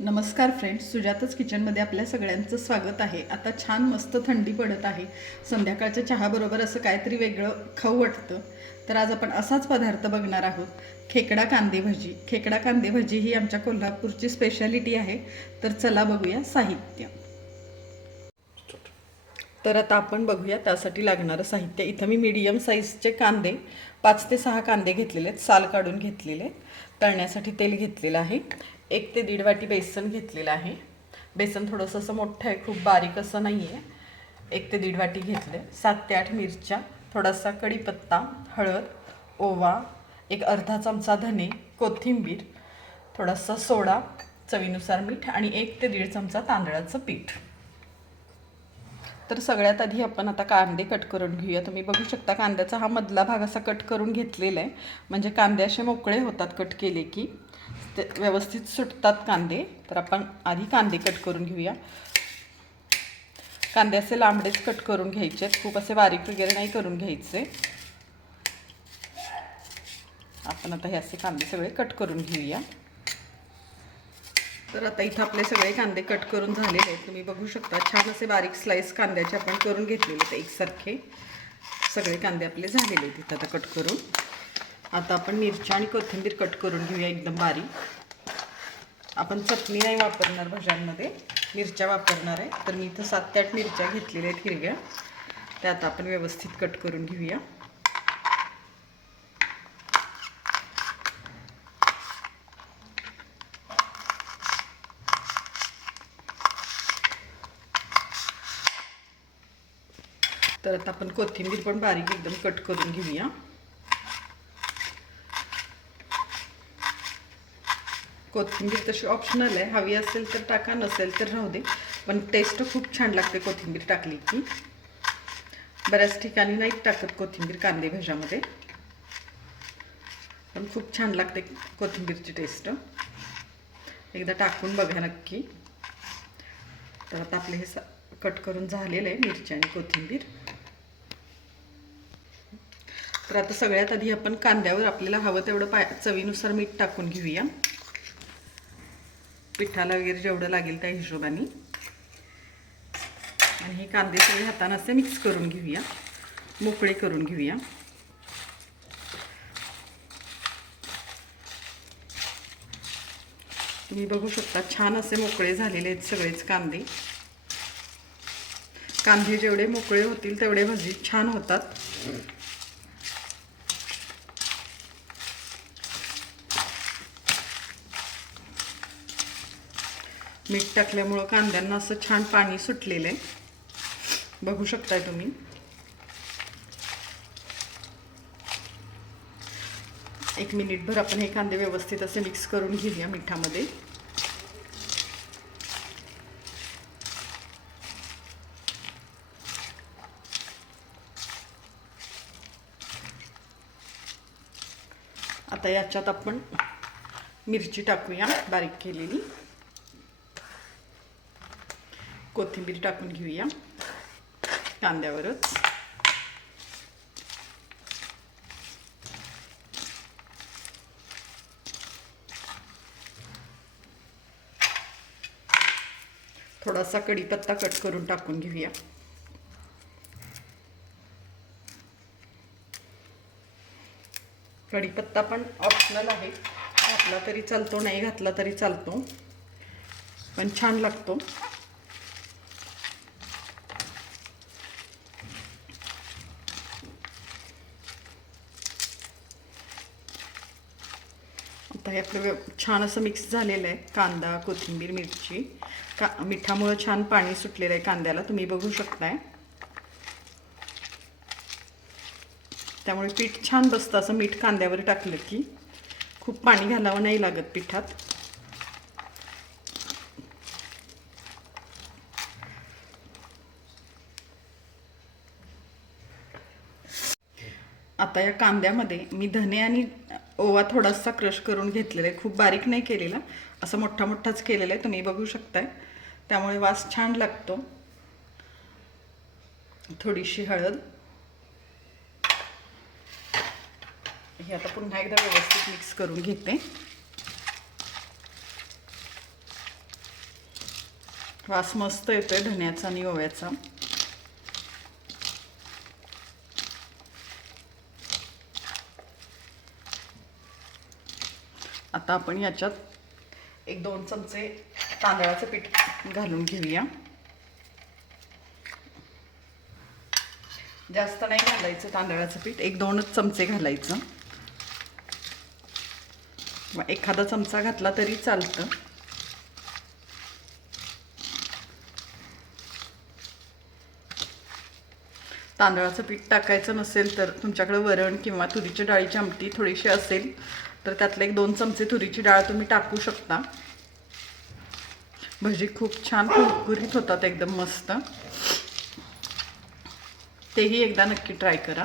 नमस्कार फ्रेंड्स सुजातच किचनमध्ये आपल्या सगळ्यांचं स्वागत आहे. आता छान मस्त थंडी पडत आहे. संध्याकाळच्या चहाबरोबर असं काहीतरी वेगळं खाऊ वाटतं. तर आज आपण असाच पदार्थ बघणार आहोत. खेकडा कांदे भजी. खेकडा कांदे भजी ही आमच्या कोल्हापूरची स्पेशालिटी आहे. तर चला बघूया साहित्य. तर आता आपण बघूया त्यासाठी लागणारं साहित्य. इथं मी मीडियम साईजचे कांदे पाच ते सहा कांदे घेतलेले आहेत. साल काढून घेतलेले. आहेत तळण्यासाठी तेल घेतलेलं आहे. एक ते दीड वाटी बेसन घेतलेलं आहे. बेसन थोडंसं असं मोठं आहे खूप बारीक असं नाही आहे एक ते दीड वाटी घेतले सात ते आठ मिरच्या थोडासा कढीपत्ता हळद ओवा एक अर्धा चमचा धने कोथिंबीर थोडासा सोडा चवीनुसार मीठ आणि एक ते दीड चमचा तांदळाचं पीठ. तर सगळ्यात आधी आपण आता कांदे कट करून घेऊया. तुम्ही बघू शकता कांद्याचा हा मधला भाग असा कट करून घेतलेला आहे. म्हणजे कांदे असे मोकळे होतात कट केले की. ते व्यवस्थित सुटतात कांदे. तर आपण आधी कांदे कट करून घेऊया. कांदे असे लांबडेच कट करून घ्यायचे आहेत. खूप असे बारीक वगैरे नाही करून घ्यायचे. आपण आता हे असे कांदे सगळे कट करून घेऊया. तर आता इथं आपले सगळे कांदे कट करून झालेले आहेत. तुम्ही बघू शकता छान असे बारीक स्लाइस कांद्याचे आपण करून घेतलेले आहेत एकसारखे. सगळे कांदे आपले झालेले आहेत इथं आता कट करून. आता आपण मिरच्या आणि कोथिंबीर कट करून घेऊया एकदम बारीक. आपण चटणी नाही वापरणार भाज्यांमध्ये. मिरच्या वापरणार आहे. तर मी इथं सात ते आठ मिरच्या घेतलेल्या आहेत हिरव्या. त्या आता आपण व्यवस्थित कट करून घेऊया. तर आता आपण कोथिंबीर पण बारीक एकदम कट करून घेऊया. कोथिंबीर तशी ऑप्शनल आहे. हवी असेल तर टाका नसेल तर राहू दे. पण टेस्ट खूप छान लागते कोथिंबीर टाकली की बऱ्याच ठिकाणी नाही टाकत कोथिंबीर कांदे भज्यामध्ये. पण खूप छान लागते कोथिंबीरची टेस्ट एकदा टाकून बघा नक्की. तर आता आपले हे कट करून झालेलं आहे मिरची आणि कोथिंबीर. तर आता सगळ्यात आधी आपण कांद्यावर आपल्याला हवं तेवढं पाय चवीनुसार मीठ टाकून घेऊया. पिठाला वगैरे जेवढं लागेल त्या हिशोबाने. आणि हे कांदे सगळे हाताने असे मिक्स करून घेऊया. मोकळे करून घेऊया. तुम्ही बघू शकता छान असे मोकळे झालेले आहेत सगळेच कांदे. कांदे जेवढे मोकळे होतील तेवढे भजी छान होतात. मीठ टाकल्यामुळं कांद्यांना असं छान पाणी सुटलेलं आहे. बघू शकताय तुम्ही. एक मिनिटभर आपण हे कांदे व्यवस्थित असे मिक्स करून घेऊया मिठामध्ये. आता याच्यात आपण मिरची टाकूया बारीक केलेली. कोथिंबीर टाकून घेऊया. कांद्यावरच. थोडासा कढीपत्ता कट करून टाकून घेऊया. कढीपत्ता पण ऑप्शनल आहे. घातला तरी चालतो नाही घातला तरी चालतो. पण छान लागतो. हे आपलं व्य छान असं मिक्स झालेलं आहे कांदा कोथिंबीर मिरची. का मिठामुळं छान पाणी सुटलेलं आहे कांद्याला. तुम्ही बघू शकताय. त्यामुळे पीठ छान बसतं. असं मीठ कांद्यावर टाकलं की खूप पाणी घालावं नाही लागत पिठात. आता या कांद्यामध्ये मी धने आणि ओवा थोडासा क्रश करून घेतलेला. आहे खूप बारीक नाही केलेला. असं मोठा मोठाच केलेला आहे. तुम्ही बघू शकताय. त्यामुळे वास छान लागतो. थोडीशी हळद. हे आता पुन्हा एकदा व्यवस्थित मिक्स करून घेते. वास मस्त येतोय धन्याचा आणि ओव्याचा. आता आपण याच्यात एक दोन चमचे तांदळाचं पीठ घालून घेऊया. जास्त नाही घालायचं तांदळाचं पीठ एक दोनच चमचे घालायचं. किंवा एखादा चमचा घातला तरी चालतं. तांदळाचं पीठ टाकायचं नसेल तर तुमच्याकडे वरण किंवा तुरीच्या डाळीची आमटी थोडीशी असेल तर त्यातले एक दोन चमचे तुरीची डाळ तुम्ही टाकू शकता. भजी खूप छान कुरकुरीत होतात एकदम मस्त. तेही एकदा नक्की ट्राय करा.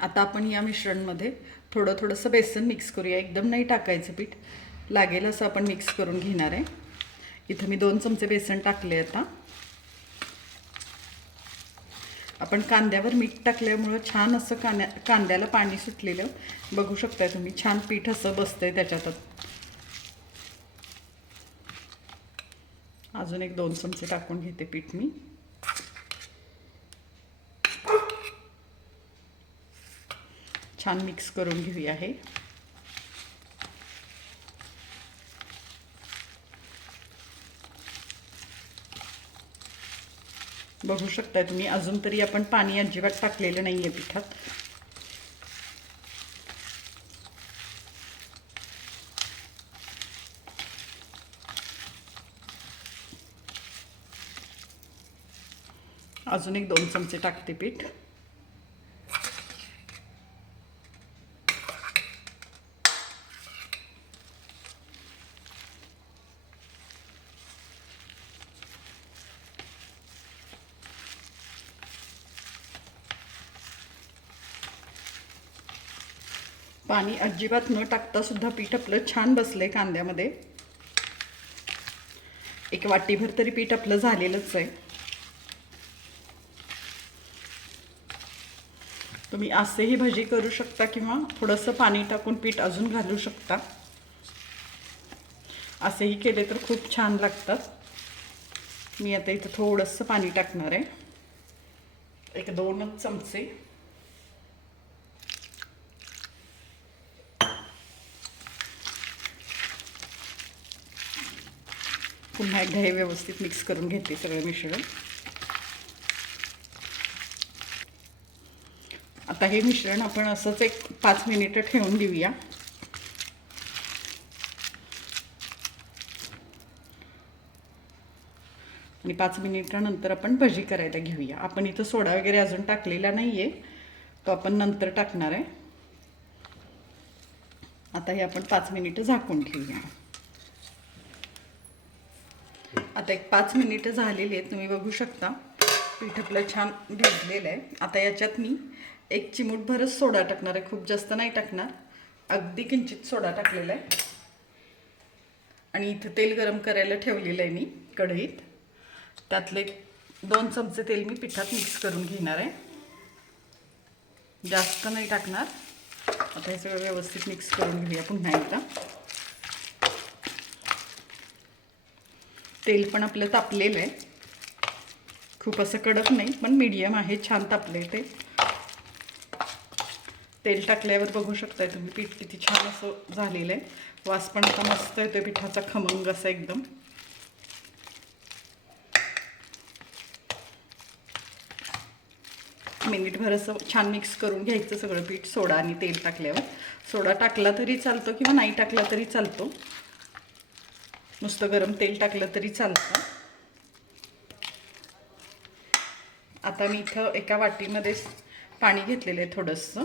आता आपण या मिश्रणमध्ये थोडं थोडंसं बेसन मिक्स करूया. एकदम नाही टाकायचं पीठ. लागेल असं आपण मिक्स करून घेणार आहे. इथं मी दोन चमचे बेसन टाकले आता. आपण कांद्यावर मीठ टाकल्यामुळं छान असं कांद्या कांद्याला पाणी सुटलेलं. बघू शकताय तुम्ही छान पीठ असं बसतंय त्याच्यात. अजून एक दोन चमचे टाकून घेते पीठ मी. छान मिक्स करून घेऊया हे. बघू शकता तुम्ही. अजून तरी आपण पाणी अजिबात टाकलेलं नाही आहे पिठात. अजून एक दोन चमचे टाकते पीठ. पाणी अजिबात न टाकता सुद्धा पीठ आपलं छान बसलंय कांद्यामध्ये. एक वाटीभर तरी पीठ आपलं झालेलंच आहे. तुम्ही असेही भजी करू शकता किंवा थोडंसं पाणी टाकून पीठ अजून घालू शकता. असेही केले तर खूप छान लागतात. मी आता इथं थोडंसं पाणी टाकणार आहे. एक दोनच चमचे. पुन्हा एकदा हे व्यवस्थित मिक्स करून घेते सगळं मिश्रण. आता हे मिश्रण आपण असंच एक पाच मिनिटं ठेवून देऊया. आणि पाच मिनिटानंतर आपण भजी करायला घेऊया. आपण इथं सोडा वगैरे अजून टाकलेला नाही आहे तो आपण नंतर टाकणार आहे. आता हे आपण पाच मिनिटं झाकून ठेवूया. आता एक पाच मिनिटं झालेली आहेत तुम्ही बघू शकता. पीठ आपलं छान भिजलेलं आहे. आता याच्यात मी एक चिमूटभरच सोडा टाकणार आहे. खूप जास्त नाही टाकणार. अगदी किंचित सोडा टाकलेला आहे. आणि इथं तेल गरम करायला ठेवलेलं आहे मी कढईत. त्यातले दोन चमचे तेल मी पिठात मिक्स करून घेणार आहे. जास्त नाही टाकणार. आता हे सगळं व्यवस्थित मिक्स करून घेऊया पुन्हा एकदा. तेल पण आपलं तापलेलं आहे. खूप असं कडक नाही पण मीडियम आहे छान तापले ते. तेल टाकल्यावर बघू शकताय तुम्ही पीठ किती छान असं झालेलं आहे. वास पण आता मस्त येतोय पिठाचा खमंग असा एकदम. मिनिटभर असं छान मिक्स करून घ्यायचं सगळं पीठ सोडा आणि तेल टाकल्यावर. सोडा टाकला तरी चालतो किंवा नाही टाकला तरी चालतो. नुसतं गरम तेल टाकलं तरी चालतं. आता मी इथं एका वाटीमध्ये पाणी घेतलेलं आहे थोडंसं.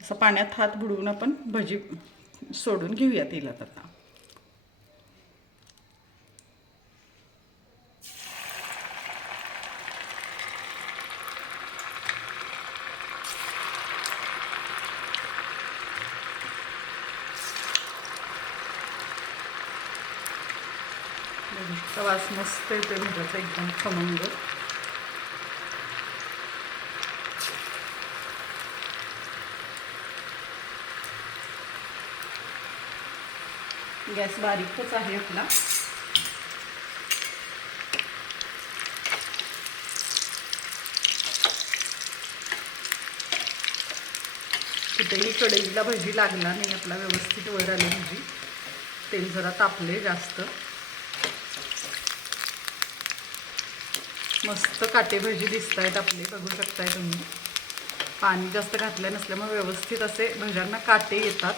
असं पाण्यात हात बुडवून आपण भजी सोडून घेऊया तेलात आता. बघू, वास मस्त येतो मिठाचा एकदम खमंग गॅस बारीकच आहे आपला कुठेही कढईला भजी लागला नाही आपला व्यवस्थित वर आली भजी तेल जरा तापले जास्त मस्त काटे भजी दिसत आहेत आपले बघू शकताय तुम्ही. पाणी जास्त घातलं नसल्यामुळे व्यवस्थित असे भज्यांना काटे येतात.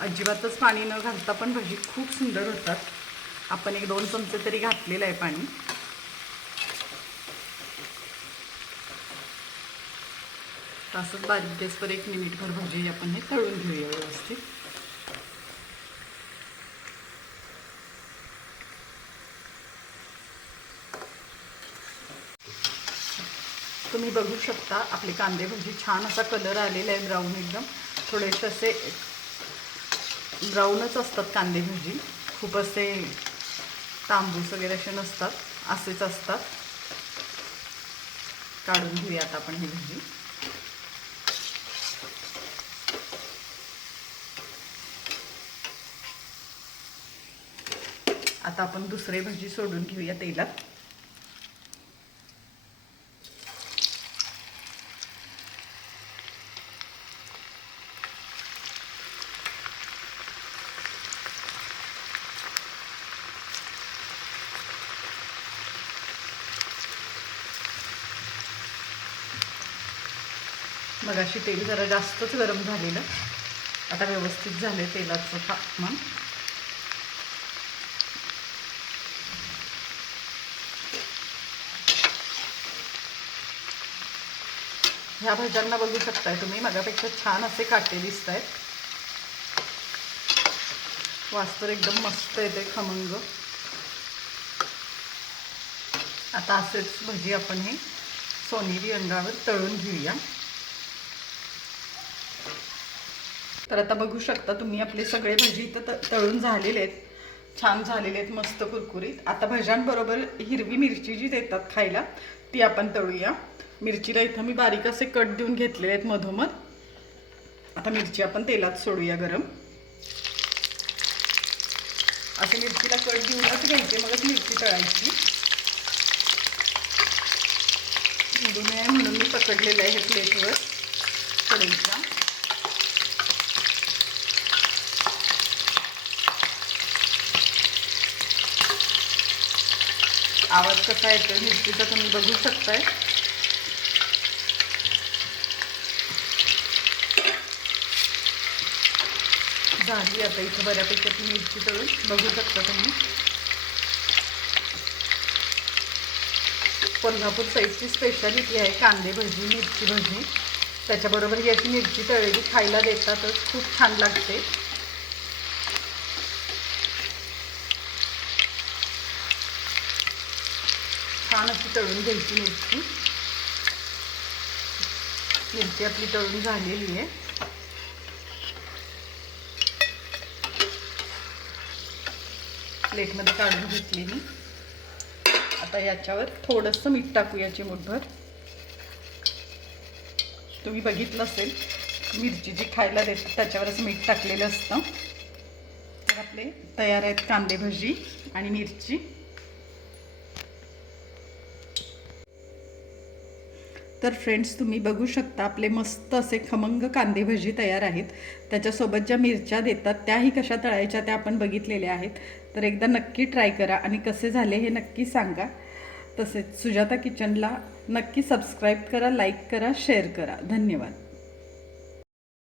अजिबातच पाणी न घालता पण भजी खूप सुंदर होतात. आपण एक दोन चमचे तरी घातलेलं आहे पाणी. तासच बारीक गॅसवर एक मिनिटभर भजी आपण हे तळून घेऊया व्यवस्थित. तुम्ही बघू शकता आपले कांदे भजी छान असा कलर आलेला आहे ब्राऊन एकदम. थोडेसे असे ब्राऊनच असतात कांदे भजी खूप असे तांबूस वगैरे असे नसतात असेच असतात. काढून घेऊया आता आपण ही भजी. आता आपण दुसरे भजी सोडून घेऊया तेलात. मग अशी तेल जरा जास्तच गरम झालेलं. आता व्यवस्थित झाले तेलाचं तापमान. ह्या भाज्यांना बघू शकताय तुम्ही. मगापेक्षा छान असे काटे दिसत आहेत वास्तर एकदम मस्त येते खमंग. आता असेच भजी आपण हे सोनेरी रंगावर तळून घेऊया. तर आता बघू शकता तुम्ही आपले सगळे भजी इथं त तळून झालेले आहेत. छान झालेले आहेत मस्त कुरकुरीत. आता भज्यांबरोबर हिरवी मिरची जी देतात खायला ती आपण तळूया. मिरचीला इथं मी बारीक असे कट देऊन घेतलेले आहेत मधोमध. आता मिरची आपण तेलात सोडूया गरम. असे मिरचीला कट देऊनच घ्यायचे मगच मिरची तळायची. निघू म्हणून मी पकडलेलं आहे हे प्लेटवर कढईच्या आवाज कसा येतो मिरचीचा तुम्ही बघू शकताय. झाली आता इथं बऱ्यापैकी आपली मिरची तळून बघू शकता तुम्ही. कोल्हापूर साईडची स्पेशालिटी आहे कांदे भजी मिरची भजी. त्याच्याबरोबर ही अशी मिरची तळलेली खायला देतातच. खूप छान लागते. छान अशी तळून घ्यायची मिरची. मिरची आपली तळून झालेली आहे. प्लेटमध्ये काढून घेतली मी. आता याच्यावर थोडंसं मीठ टाकू याची मुठभर. तुम्ही बघितलं असेल मिरची जी खायला देतात त्याच्यावरच मीठ टाकलेलं असतं. तर आपले तयार आहेत कांदे भजी आणि मिरची. तर फ्रेंड्स तुम्ही बघू शकता आपले मस्त असे खमंग कांदे भजी तयार आहेत. त्याच्यासोबत ज्या मिरच्या देतात त्याही कशा तळायच्या त्या आपण बघितलेल्या आहेत. तर एकदा नक्की ट्राय करा आणि कसे झाले हे नक्की सांगा. तसेच सुजाता किचनला नक्की सबस्क्राईब करा लाईक करा शेअर करा. धन्यवाद.